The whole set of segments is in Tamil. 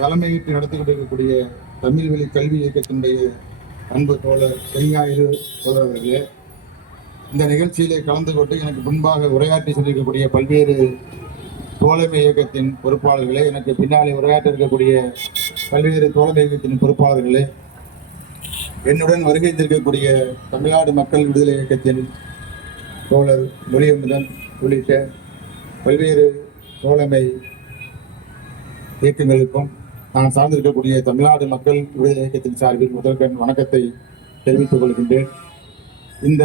தலைமையிட்டு நடத்தி கொண்டிருக்கக்கூடிய தமிழ் வழி கல்வி இயக்கத்தினுடைய அன்பு தோழர் பெரியாயிரு தோழர் அவர்களே இந்த நிகழ்ச்சியிலே கலந்து கொண்டு எனக்கு முன்பாக உரையாற்றி சென்றிருக்கக்கூடிய பல்வேறு தோழமை இயக்கத்தின் பொறுப்பாளர்களே எனக்கு பின்னாலே உரையாற்ற இருக்கக்கூடிய பல்வேறு தோழமை இயக்கத்தின் பொறுப்பாளர்களே என்னுடன் வருகை தந்திருக்கக்கூடிய தமிழ்நாடு மக்கள் விடுதலை இயக்கத்தின் தோழர் மொழியமுதன் உள்ளிட்ட பல்வேறு தோழமை இயக்கங்களுக்கும் நான் சார்ந்திருக்கக்கூடிய தமிழ்நாடு மக்கள் விடுதலை இயக்கத்தின் சார்பில் முதல்கண் வணக்கத்தை தெரிவித்துக் கொள்கின்றேன். இந்த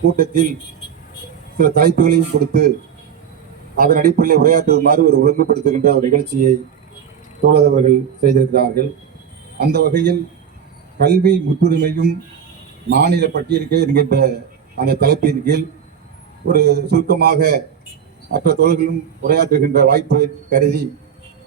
கூட்டத்தில் சில தலைப்புகளையும் கொடுத்து அதன் அடிப்படையில் உரையாற்றுமாறு ஒரு ஒழுங்குபடுத்துகின்ற ஒரு நிகழ்ச்சியை தோழர் செய்திருக்கிறார்கள். அந்த வகையில் கல்வி முற்றுரிமையும் மாநில பட்டியலுக்கே என்கின்ற அந்த தலைப்பின் கீழ் ஒரு சுருக்கமாக மற்ற தோழர்களும் உரையாற்றுகின்ற வாய்ப்பை கருதி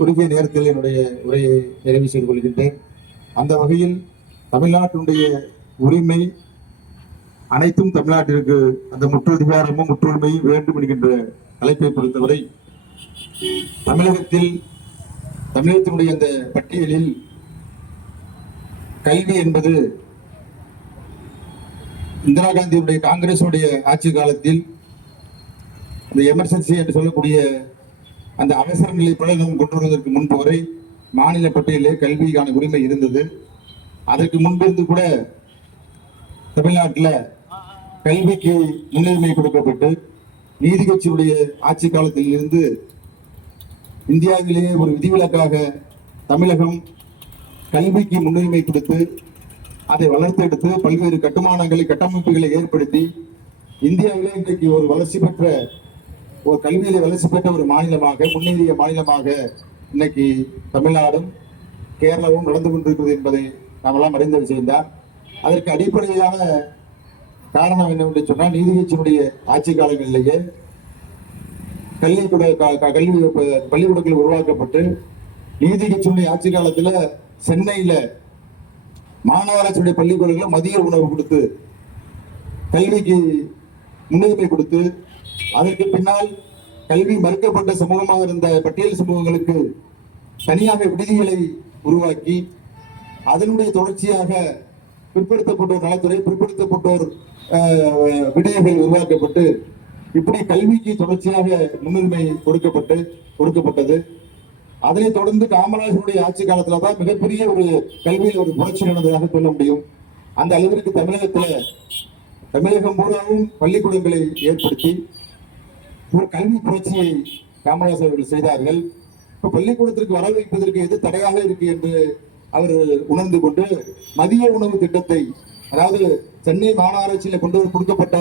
குறுகிய நேரத்தில் என்னுடைய உரையை நிறைவு செய்து கொள்கின்றேன். அந்த வகையில் தமிழ்நாட்டினுடைய உரிமை அனைத்தும் தமிழ்நாட்டிற்கு அந்த முற்றதிகாரமும் முற்றுரிமையும் வேண்டும் என்கின்ற தலைப்பை பொறுத்தவரை தமிழகத்தில் தமிழகத்தினுடைய அந்த பட்டியலில் கல்வி என்பது இந்திரா காந்தியுடைய காங்கிரசுடைய ஆட்சி காலத்தில் இந்த எமர்ஜென்சி என்று சொல்லக்கூடிய அந்த அவசர நிலை பிரகடனம் கொண்டு வருவதற்கு முன்பு வரை மாநில பட்டியலிலே கல்விக்கான உரிமை இருந்தது. அதற்கு முன்பிருந்து கூட தமிழ்நாட்டில் கல்விக்கு முன்னுரிமை கொடுக்கப்பட்டு நீதி கட்சியுடைய ஆட்சி காலத்தில் இருந்து இந்தியாவிலேயே ஒரு விதிவிலக்காக தமிழகம் கல்விக்கு முன்னுரிமை கொடுத்து அதை வளர்த்தெடுத்து பல்வேறு கட்டுமானங்களை கட்டமைப்புகளை ஏற்படுத்தி இந்தியாவிலே இன்றைக்கு ஒரு வளர்ச்சி பெற்ற ஒரு கல்வியில வளர்ச்சி பெற்ற ஒரு மாநிலமாக முன்னேறிய மாநிலமாக இன்னைக்கு தமிழ்நாடும் கேரளாவும் நடந்து கொண்டிருக்கிறது என்பதை நாமெல்லாம் அறிந்த விஷயம்தான் அதற்கு அடிப்படையான காரணம் என்னவென்று சொன்னால் நீதிக்கட்சியினுடைய ஆட்சி காலங்களிலேயே கல்விக்கூட க- கல்வி பள்ளிக்கூடங்கள் உருவாக்கப்பட்டு நீதிக்கட்சியினுடைய ஆட்சி காலத்துல சென்னையில மாநகராட்சியுடைய பள்ளிக்கூடங்களில் மதிய உணவு கொடுத்து கல்விக்கு முன்னுரிமை கொடுத்து அதற்கு பின்னால் கல்வி மறுக்கப்பட்ட சமூகமாக இருந்த பட்டியல் சமூகங்களுக்கு தனியாக விடுதிகளை உருவாக்கி அதனுடைய தொடர்ச்சியாக பிற்படுத்தப்பட்டோர் நலத்துறை பிற்படுத்தப்பட்டோர் விடயங்கள் உருவாக்கப்பட்டு இப்படி கல்விக்கு தொடர்ச்சியாக முன்னுரிமை கொடுக்கப்பட்டு கொடுக்கப்பட்டது. அதனைத் தொடர்ந்து காமராஜருடைய ஆட்சி காலத்துல தான் மிகப்பெரிய ஒரு கல்வியில் ஒரு புரட்சி நடந்ததாக சொல்ல முடியும். அந்த அளவிற்கு தமிழகத்துல தமிழகம் பூராவும் பள்ளிக்கூடங்களை ஏற்படுத்தி கல்வி புரட்சியை காமராஜர் அவர்கள் செய்தார்கள். இப்போ பள்ளிக்கூடத்திற்கு வர வைப்பதற்கு எது தடையாக இருக்கு என்று அவர் உணர்ந்து கொண்டு மதிய உணவு திட்டத்தை அதாவது சென்னை மாநகராட்சியில் கொண்டு வந்து கொடுக்கப்பட்ட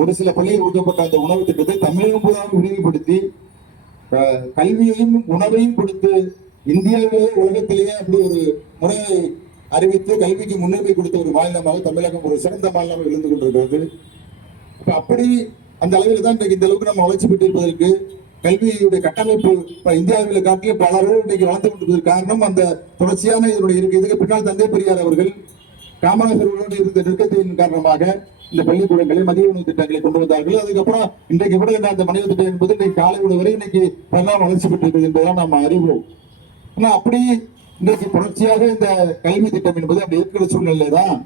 ஒரு சில பள்ளியில் கொடுக்கப்பட்ட அந்த உணவு திட்டத்தை தமிழகம் பூராவும் விரிவுபடுத்தி கல்வியையும் உணவையும் கொடுத்து இந்தியாவிலேயே உலகத்திலேயே அப்படி ஒரு முறையை அறிவித்து கல்விக்கு முன்னுரிமை கொடுத்த ஒரு மாநிலமாக தமிழகம் ஒரு சிறந்த மாநிலமாக இருந்து கொண்டிருக்கிறது. இப்போ அப்படி அந்த அளவில் தான் இன்றைக்கு இந்த அளவுக்கு நம்ம வளர்ச்சி பெற்று இருப்பதற்கு கல்வியுடைய கட்டமைப்பு இந்தியாவில் காட்டிய பல அளவு இன்னைக்கு வளர்ந்து கொண்டிருப்பதற்கு காரணம் அந்த தொடர்ச்சியான இதனுடைய இருக்கு. இதுக்கு பின்னால் தந்தை பெரியார் அவர்கள் காமராஜர்களோடு இருந்த நெருக்கத்தின் காரணமாக இந்த பள்ளிக்கூடங்களை மதிய உணவு திட்டங்களை கொண்டு வந்தார்கள். அதுக்கப்புறம் இன்றைக்கு விட என்ன அந்த மனித திட்டம் என்பது இன்றைக்கு காலை உணவு வரை இன்னைக்கு பரிணாம வளர்ச்சி பெற்றிருக்கிறது என்பதை நாம் அறிவோம். ஆனா அப்படி இன்றைக்கு தொடர்ச்சியாக இந்த கல்வி திட்டம் என்பது அப்படி இருக்கிற சூழ்நிலை தான்.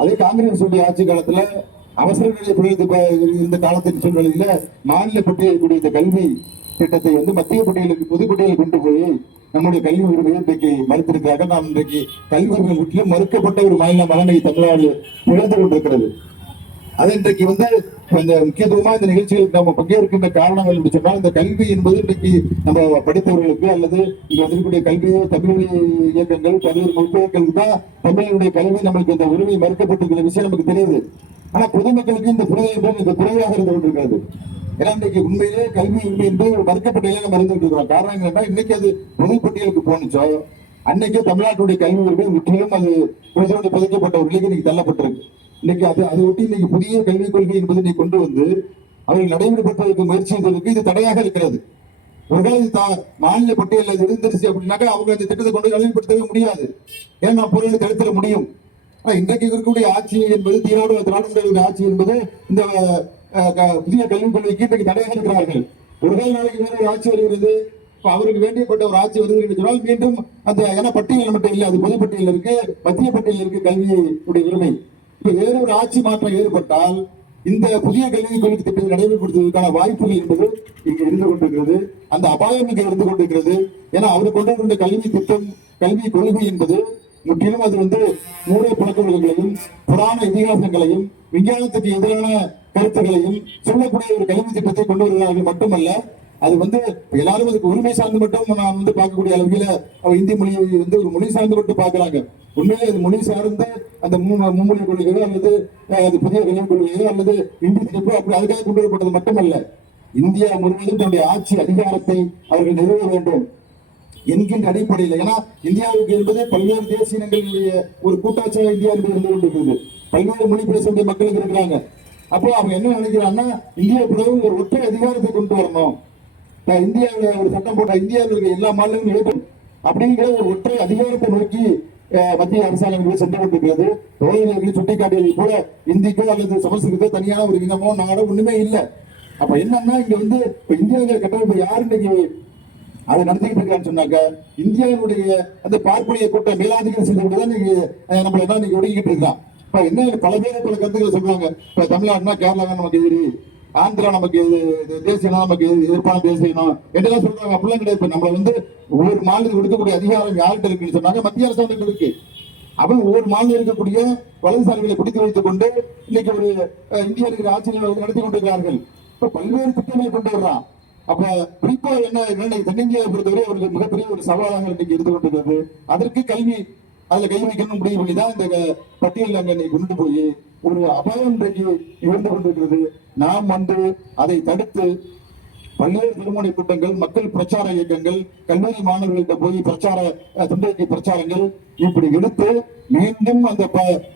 அதே காங்கிரஸ் ஆட்சி காலத்துல அவசர நிலை புரிந்து இந்த காலத்தின் சூழ்நிலையில மாநில பட்டியலுக்குரிய இந்த கல்வி திட்டத்தை வந்து மத்திய பட்டியலுக்கு பொது கொண்டு போய் நம்முடைய கல்வி உரிமையை இன்றைக்கு மறுத்திருக்கிறாங்க. நாம் இன்றைக்கு கல்வி உரிமை முற்றிலும் மறுக்கப்பட்ட ஒரு மாநிலமாக இன்னைக்கு தமிழ்நாடு இழந்து கொண்டிருக்கிறது. அது இன்றைக்கு வந்து இந்த முக்கியத்துவமா இந்த நிகழ்ச்சிகளுக்கு நம்ம பங்கேற்கின்ற காரணங்கள் என்று சொன்னால் இந்த கல்வி என்பது இன்றைக்கு நம்ம படித்தவர்களுக்கு அல்லது இங்க வந்திருக்கக்கூடிய கல்வி தமிழ் இயக்கங்கள் பல்வேறு மொழிபெயர்களுக்கு தான் தமிழனுடைய கல்வி நம்மளுக்கு இந்த உரிமை மறுக்கப்பட்டிருக்கிற விஷயம் நமக்கு தெரியுது. ஆனா பொதுமக்களுக்கு இந்த புரிதல் என்பது இந்த குறைவாக இருந்து கொண்டிருக்கிறது. ஏன்னா இன்னைக்கு உண்மையிலே கல்வி உரிமை என்பது ஒரு மறுக்கப்பட்ட நம்ம இருந்துட்டு இருக்கிறோம். காரணம் என்னன்னா இன்னைக்கு அது பொதுப்பட்டியலுக்கு போனுச்சோ அன்னைக்கு தமிழ்நாட்டுடைய கல்வி உரிமை முற்றிலும் அது கொஞ்சோண்டு புதைக்கப்பட்ட ஒரு நிலைக்கு இன்னைக்கு தள்ளப்பட்டிருக்கு. இன்னைக்கு அது அதை ஒட்டி இன்னைக்கு புதிய கல்விக் கொள்கை என்பதை நீ கொண்டு வந்து அவர்கள் நடைமுறைப்படுத்துவதற்கு முயற்சி செய்வதற்கு இது தடையாக இருக்கிறது. ஒருவேளை இது தா- மாநில பட்டியலில் இருந்துருச்சு அப்படின்னாக்கா அவங்க அந்த திட்டத்தை கொண்டு நடைமுறைப்படுத்தவே முடியாது. ஏன்னா பொருளை தடுத்துட முடியும். இன்றைக்கு இருக்கக்கூடிய ஆட்சி என்பது திராவிட திராவிட ஆட்சி என்பது இந்த புதிய கல்விக் கொள்கைக்கு இன்றைக்கு தடையாக இருக்கிறார்கள். ஒருவேளை நாளைக்கு வேற ஒரு ஆட்சி வருகிறது. அவருக்கு வேண்டியப்பட்ட ஒரு ஆட்சி வருகிறது சொன்னால் மீண்டும் அந்த ஏன்னா பட்டியல் மட்டும் இல்லை அது பொதுப்பட்டியல் இருக்கு மத்திய பட்டியல் இருக்கு கல்வியுடைய உரிமை. இப்ப வேறு ஒரு ஆட்சி மாற்றம் ஏற்பட்டால் இந்த புதிய கல்விக் கொள்கை திட்டத்தை நடைமுறைப்படுத்துவதற்கான வாய்ப்புகள் என்பது இங்கு இருந்து கொண்டிருக்கிறது. அந்த அபாயம் இங்கு இருந்து கொண்டிருக்கிறது. ஏன்னா அவர் கொண்டு வந்த கல்வி திட்டம் கல்வி கொள்கை என்பது முற்றிலும் அது வந்து மூளை பழக்க வழக்கங்களையும் புராண இதிகாசங்களையும் விஞ்ஞானத்துக்கு எதிரான கருத்துக்களையும் சொல்லக்கூடிய ஒரு கல்வி திட்டத்தை கொண்டு வருகிறார்கள் மட்டுமல்ல அது வந்து எல்லாரும் அதுக்கு உரிமை சார்ந்து மட்டும் நான் வந்து பார்க்கக்கூடிய அளவில் அவர் இந்தி மொழியை வந்து ஒரு மொழி சார்ந்து மட்டும் பார்க்கறாங்க. உண்மையிலே அது மொழி சார்ந்த அந்த மும்மொழி கொள்கையோ அல்லது அஹ், அது புதிய கல்விக் கொள்கையோ அல்லது இந்தி திணிப்போ அப்படி அதுக்காக கொண்டு வரப்பட்டது மட்டுமல்ல. இந்தியா முழுவதும் தன்னுடைய ஆட்சி அதிகாரத்தை அவர்கள் நிறுவ வேண்டும். என்கின்ற அடிப்படையில் ஏன்னா இந்தியாவுக்கு என்பது பல்வேறு தேசிய இனங்களுடைய ஒரு கூட்டாட்சியாக இந்தியா என்பது இருந்து கொண்டிருக்கிறது. பல்வேறு மொழி பேசக்கூடிய மக்களுக்கு இருக்கிறாங்க. அப்போ அவங்க என்ன நினைக்கிறாங்கன்னா இந்தியா பிறகு ஒரு ஒற்றை அதிகாரத்தை கொண்டு வரணும். நான் இந்தியாவில் ஒரு சட்டம் போட்ட இந்தியாவில் இருக்கிற எல்லா மாநிலங்களும் இருக்கும் அப்படிங்கிற ஒரு ஒற்றை அதிகாரத்தை நோக்கி அஹ், மத்திய அரசாங்கம் சென்று கொண்டிருக்கிறது. தோழர்களுக்கு சுட்டிக்காட்டியதை போல இந்திக்கோ அல்லது சமஸ்கிருதோ தனியான ஒரு இனமோ நாடோ ஒண்ணுமே இல்லை. அப்ப என்னன்னா இங்க வந்து இப்ப இந்தியாவில் கட்டமைப்பு யார் இன்னைக்கு அதை நடத்திக்கிட்டு இருக்கான்னு சொன்னாக்க இந்தியாவுடைய அந்த பார்ப்பனிய கூட்டம் மேலாதிக்கம் செய்து தான் நீங்க நம்மள என்ன நீங்க ஒடுக்கிட்டு இருக்கான் இப்ப என்ன பல பேர் பல கருத்துக்களை சொல்றாங்க. இப்ப தமிழ்நாடுனா கேரளா நமக்கு எதிரி ஆந்திரா நமக்கு எது தேசியம்னா நமக்கு எது எதிர்ப்பான தேசியம் என்றெல்லாம் சொல்றாங்க? அப்படிலாம் கிடையாது. இப்ப நம்மள வந்து ஒவ்வொரு மாநிலத்துக்கு கொடுக்கக்கூடிய அதிகாரம் யார்கிட்ட இருக்குன்னு சொன்னாங்க? மத்திய அரசாங்கம் இருக்கு. அவன் ஒவ்வொரு மாநிலம் இருக்கக்கூடிய வலதுசாரிகளை பிடித்து வைத்துக் கொண்டு இன்னைக்கு ஒரு இந்தியா இருக்கிற ஆட்சியர்கள் நடத்தி கொண்டிருக்கிறார்கள். இப்ப பல்வேறு திட்டங்களை கொண்டு வர்றான். அப்ப குறிப்பா என்ன இன்னைக்கு தென்னிந்தியாவை பொறுத்தவரை அவருக்கு மிகப்பெரிய ஒரு சவாலாக இன்னைக்கு எடுத்துக்கொண்டிருக்கிறது. அதற்கு கல்வி அதுல கை வைக்கணும் முடிவு பண்ணி தான் இந்த பட்டியல் அங்க கொண்டு போய் ஒரு அபாயம் இன்றைக்கு இழந்து கொண்டிருக்கிறது. நாம் வந்து அதை தடுத்து பல்வேறு திருமண கூட்டங்கள் மக்கள் பிரச்சார இயக்கங்கள் கல்லூரி மாணவர்கள்ட்ட போய் பிரச்சார அஹ், பிரச்சாரங்கள் இப்படி எடுத்து மீண்டும் அந்த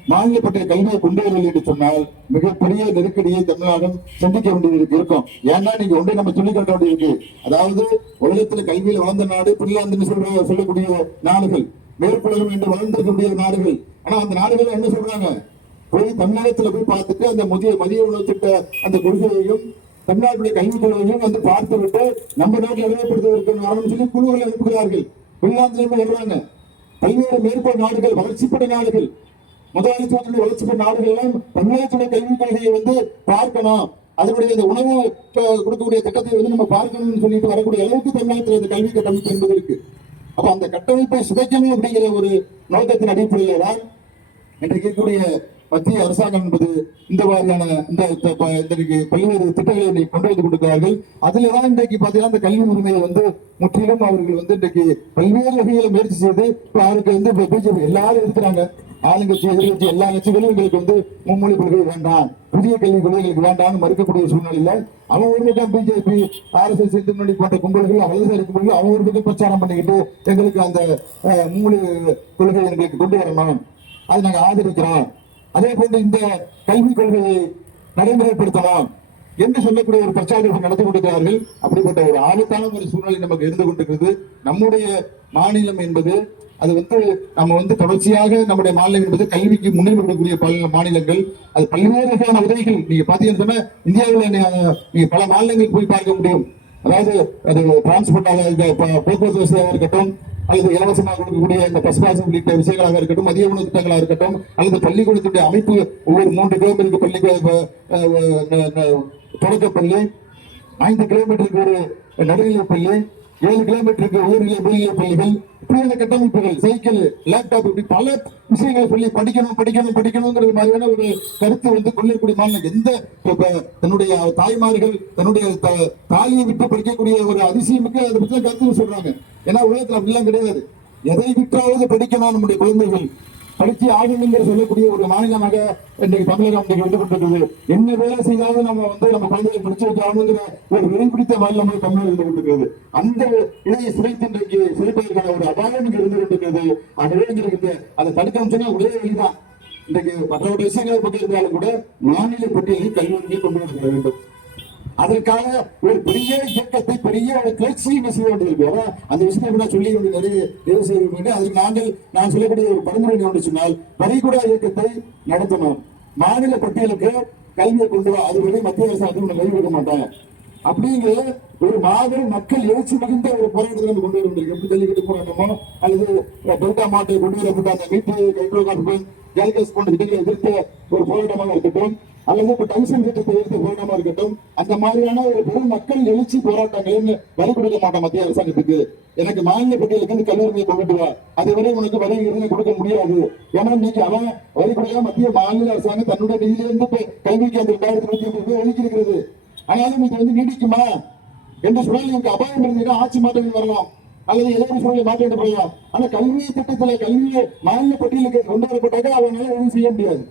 மாநிலப்பட்ட மாநில கல்வியை கொண்டு வரவில்லை என்று சொன்னால் மிகப்பெரிய நெருக்கடியை தமிழ்நாடும் சந்திக்க வேண்டியது இருக்கும். ஏன்னா நீங்க ஒன்றை நம்ம சொல்லி காட்ட வேண்டியிருக்கு. அதாவது உலகத்துல கல்வியில் வளர்ந்த நாடு பின்லாந்துன்னு சொல்ற சொல்லக்கூடிய நாடுகள் மேற்குலகம் என்று வளர்ந்திருக்கக்கூடிய நாடுகள். ஆனா அந்த நாடுகள் என்ன சொல்றாங்க? போய் தமிழகத்துல போய் பார்த்துட்டு அந்த முதிய மதிய உணவு திட்ட அந்த கொள்கையையும் தமிழ்நாட்டுடைய கல்விக் கொள்கையையும் வந்து பார்த்து விட்டு நம்ம நாட்டில் அறிமுகப்படுத்துவதற்கு வரணும்னு சொல்லி குழுக்களை அனுப்புகிறார்கள். பின்லாந்துல வருவாங்க பல்வேறு மேற்கோள் நாடுகள் வளர்ச்சிப்பட்ட நாடுகள் முதலாளித்துவத்துடைய வளர்ச்சிப்பட்ட நாடுகள் எல்லாம் தமிழ்நாட்டுடைய கல்விக் கொள்கையை வந்து பார்க்கணும். அதனுடைய இந்த உணவு கொடுக்கக்கூடிய திட்டத்தை வந்து நம்ம பார்க்கணும்னு சொல்லிட்டு வரக்கூடிய அளவுக்கு தமிழகத்தில் இந்த கல்வி கட்டமைப்பு என்பது இருக்கு. அப்ப அந்த கட்டமைப்பை சிதைக்கணும் அப்படிங்கிற ஒரு நோக்கத்தின் அடிப்படையில தான் இன்றைக்கு இருக்கக்கூடிய மத்திய அரசாங்கம் என்பது இந்த மாதிரியான இந்த இன்றைக்கு பல்வேறு திட்டங்களை கொண்டு வந்து கொடுக்கிறார்கள். அதுல தான் இன்றைக்கு பாத்தீங்கன்னா இந்த கல்வி உரிமையை வந்து முற்றிலும் அவர்கள் வந்து இன்றைக்கு பல்வேறு வகைகளை முயற்சி செய்து இப்ப அவருக்கு வந்து இப்ப பிஜேபி எல்லாரும் இருக்கிறாங்க ஆளுங்கட்சி எதிர்கட்சி எல்லா கட்சிகளும் எங்களுக்கு வந்து மும்மொழி கொள்கை வேண்டாம். புதிய கல்விக் கொள்கைகளுக்கு வேண்டாம்னு மறுக்கக்கூடிய சூழ்நிலையில அவன் ஒரு பக்கம் பிஜேபி ஆர்எஸ்எஸ் இந்து போன்ற கும்பல்கள் வலதுசாரி கும்பல்கள் அவன் ஒரு பக்கம் பிரச்சாரம் பண்ணிக்கிட்டு எங்களுக்கு அந்த மும்மொழி கொள்கை எங்களுக்கு கொண்டு வரணும். அதை நாங்க ஆதரிக்கிறோம். அதே போன்று இந்த கல்விக் கொள்கையை நடைமுறைப்படுத்தலாம் என்று சொல்லக்கூடிய ஒரு பிரச்சாரத்தை நடத்தி கொண்டிருக்கிறார்கள். அப்படிப்பட்ட ஒரு ஆபத்தான ஒரு சூழ்நிலை நமக்கு இருந்து கொண்டிருக்கிறது. நம்முடைய மாநிலம் என்பது அது வந்து நம்ம வந்து தொடர்ச்சியாக நம்முடைய மாநிலம் என்பது கல்விக்கு முன்னேறி கொடுக்கக்கூடிய பல மாநிலங்கள். அது பல்வேறு வகையான உதவிகள். நீங்க பாத்தீங்கன்னா இந்தியாவில் நீங்க பல மாநிலங்கள் போய் பார்க்க முடியும். அதாவது அது டிரான்ஸ்போர்ட்டாக இந்த போக்குவரத்து வசதியாக இருக்கட்டும் அல்லது இலவசமாக கொடுக்கக்கூடிய இந்த பசுபாசம் உள்ளிட்ட விஷயங்களாக இருக்கட்டும் மதிய உணவு திட்டங்களாக இருக்கட்டும் அல்லது பள்ளிக்கூடத்துடைய அமைப்பு ஒவ்வொரு மூன்று கிலோமீட்டருக்கு பள்ளி தொடக்கப்பள்ளி ஐந்து கிலோமீட்டருக்கு ஒரு நடுநிலை பள்ளி ஏழு கிலோமீட்டருக்கு உயர்நிலை மேல்நிலை பள்ளிகள் இப்படியான கட்டமைப்புகள் சைக்கிள் லேப்டாப் இப்படி பல விஷயங்களை சொல்லி படிக்கணும் படிக்கணும் படிக்கணுங்கிறது மாதிரியான ஒரு கருத்து வந்து கொள்ளக்கூடிய மாநிலம். எந்த தன்னுடைய தாய்மார்கள் தன்னுடைய தாலியை விட்டு படிக்கக்கூடிய ஒரு அதிசயமுக்கு அதை பற்றி கருத்து சொல்றாங்க. ஏன்னா உலகத்தில் அப்படிலாம் கிடையாது. எதை விட்டாவது படிக்கணும் நம்முடைய குழந்தைகள். படித்து ஆகணும் என்று சொல்லக்கூடிய ஒரு மாநிலமாக இன்றைக்கு தமிழகம் இன்றைக்கு வந்து கொண்டிருக்கிறது என்ன வேலை செய்தாலும் நம்ம வந்து நம்ம குழந்தைகளை முடிச்சு வைக்கணுங்கிற ஒரு விலை மாநிலமாக தமிழகம் இருந்து கொண்டிருக்கிறது. அந்த இடையை சிறைத்து இன்றைக்கு சிறைப்பதற்கான ஒரு அபாயம் இங்கு இருந்து கொண்டிருக்கிறது. அந்த இடைஞ்சிருக்கிறது அதை தடுக்கணும் சொன்னா ஒரே வழிதான். இன்றைக்கு மற்ற விஷயங்களை பற்றி இருந்தாலும் கூட மாநில பட்டியலில் கல்வி கொண்டு வர வேண்டும். அதற்காக ஒரு பெரிய இயக்கத்தை பெரிய ஒரு கிளர்ச்சியை செய்ய வேண்டியிருக்கு அந்த விஷயத்தை கூட சொல்லி வந்து நிறைய நிறைவு செய்ய வேண்டும் அதுக்கு நாங்கள் நான் சொல்லக்கூடிய ஒரு பரிந்துரை என்ன சொன்னால் வரிகுடா இயக்கத்தை நடத்தணும். மாநில பட்டியலுக்கு கல்வியை கொண்டு வா. அது வரை மத்திய அரசு உன்னை கை கொடுக்க மாட்டாங்க. அப்படிங்கிற ஒரு மாபெரும் மக்கள் எழுச்சி மிகுந்த ஒரு போராட்டத்தை நம்ம கொண்டு வர முடியும் எப்படி ஜல்லிக்கட்டு போராட்டமோ அல்லது டெல்டா மாட்டை கொண்டு வரப்பட்ட அந்த மீட்டு கைப்பற்ற ஜல்கஸ் போன்ற திட்டங்களை எதிர்த்த ஒரு போராட்டமாக இருக்கட்டும். அல்லது இப்ப டங்ஷன் திட்டத்தை எதிர்த்த போராட்டமா இருக்கட்டும் அந்த மாதிரியான ஒரு பெரும் மக்கள் எழுச்சி போராட்டங்களையும் வரி கொடுக்க மாட்டோம் மத்திய அரசாங்கத்துக்கு. எனக்கு மாநில பட்டியலுக்கு வந்து கல்லூரிமையை கொண்டு வா. அதுவரை உனக்கு வரி இருந்து கொடுக்க முடியாது. ஏன்னா இன்னைக்கு அவன் வரி கொடுக்க மத்திய மாநில அரசாங்கம் தன்னுடைய நிதியிலிருந்து இப்ப கல்விக்கு அந்த ரெண்டாயிரத்தி இருபத்தி ஒன்பது ரூபாய் ஒதுக்கி இருக்கிறது. ஆனாலும் இது வந்து நீடிக்குமா? என்று சொன்னால் எனக்கு அபாயம் இருந்தீங்கன்னா ஆட்சி மாற்றங்கள் வரலாம். அல்லது எதிர்ப்பு சூழலை மாற்றிட்டு போகலாம் ஆனா கல்வி திட்டத்துல கல்வியை மாநில பட்டியலுக்கு கொண்டு வரப்பட்டாக்க அவனால எதுவும் செய்ய முடியாது.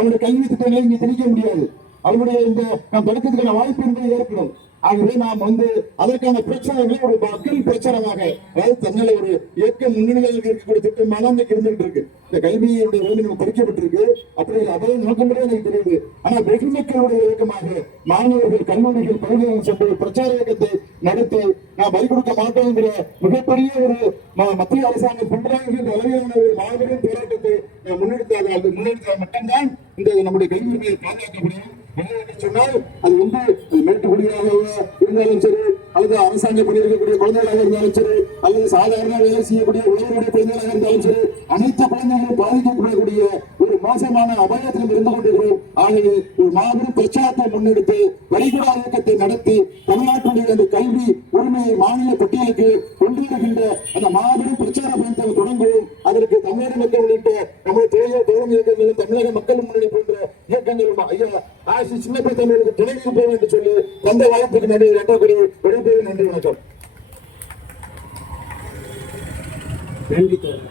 அவருடைய கல்வி திட்டங்களை இங்கே திணிக்க முடியாது. அவருடைய இந்த நாம் தொடக்கத்துக்கான வாய்ப்பு என்பது ஏற்படும். ஆகவே நாம் வந்து அதற்கான பிரச்சனைகளை ஒரு மக்கள் பிரச்சாரமாக அதாவது தன்னிலை ஒரு இயக்க முன்னணியாக இருக்கக்கூடிய திட்டமாக இன்னைக்கு இருந்துகிட்டு இருக்கு. இந்த கல்வியுடைய வேலை நம்ம படிக்கப்பட்டிருக்கு அப்படி அதை நோக்கம்படியே எனக்கு தெரியுது. ஆனா வெகுமக்களுடைய இயக்கமாக மாணவர்கள் கல்லூரிகள் பல்கலைகள் சென்று பிரச்சார இயக்கத்தை நடத்தி நான் பறி கொடுக்க மாட்டோங்கிற மிகப்பெரிய ஒரு மத்திய அரசாங்கம் பண்றாங்க அளவிலான ஒரு மாபெரும் போராட்டத்தை நான் முன்னெடுத்தால் அது முன்னெடுத்தால் மட்டும்தான் இந்த நம்முடைய கல்வியை பாதுகாக்க முடியும் சொன்னால் அது வந்து மேட்டுக்குடியாக இருந்தாலும் சரி அல்லது அரசாங்க பணி குழந்தைகளாக இருந்தாலும் சரி அல்லது சாதாரண வேலை செய்யக்கூடிய உழவருடைய குழந்தைகளாக இருந்தாலும் சரி அனைத்து குழந்தைகளும் பாதிக்கப்படக்கூடிய ஒரு மோசமான அபாயத்தில் இருந்து கொண்டிருக்கிறோம். ஆகவே ஒரு மாபெரும் பிரச்சாரத்தை முன்னெடுத்து வரிகுடா இயக்கத்தை நடத்தி தமிழ்நாட்டுடைய அந்த கல்வி உரிமையை மாநில பட்டியலுக்கு கொண்டு வருகின்ற அந்த மாபெரும் பிரச்சார பயணத்தை தொடங்குவோம். அதற்கு தமிழக மக்கள் உள்ளிட்ட நம்முடைய தேவைய தோழமை இயக்கங்களும் தமிழக மக்கள் முன்னணி போன்ற இயக்கங்களும் ஐயா ஆசி சின்னப்ப தமிழுக்கு துணை நிற்போம் என்று சொல்லி தந்த வாய்ப்புக்கு நன்றி. இரண்டாவது விடைபெறும் நன்றி வணக்கம். நன்றி தோழர்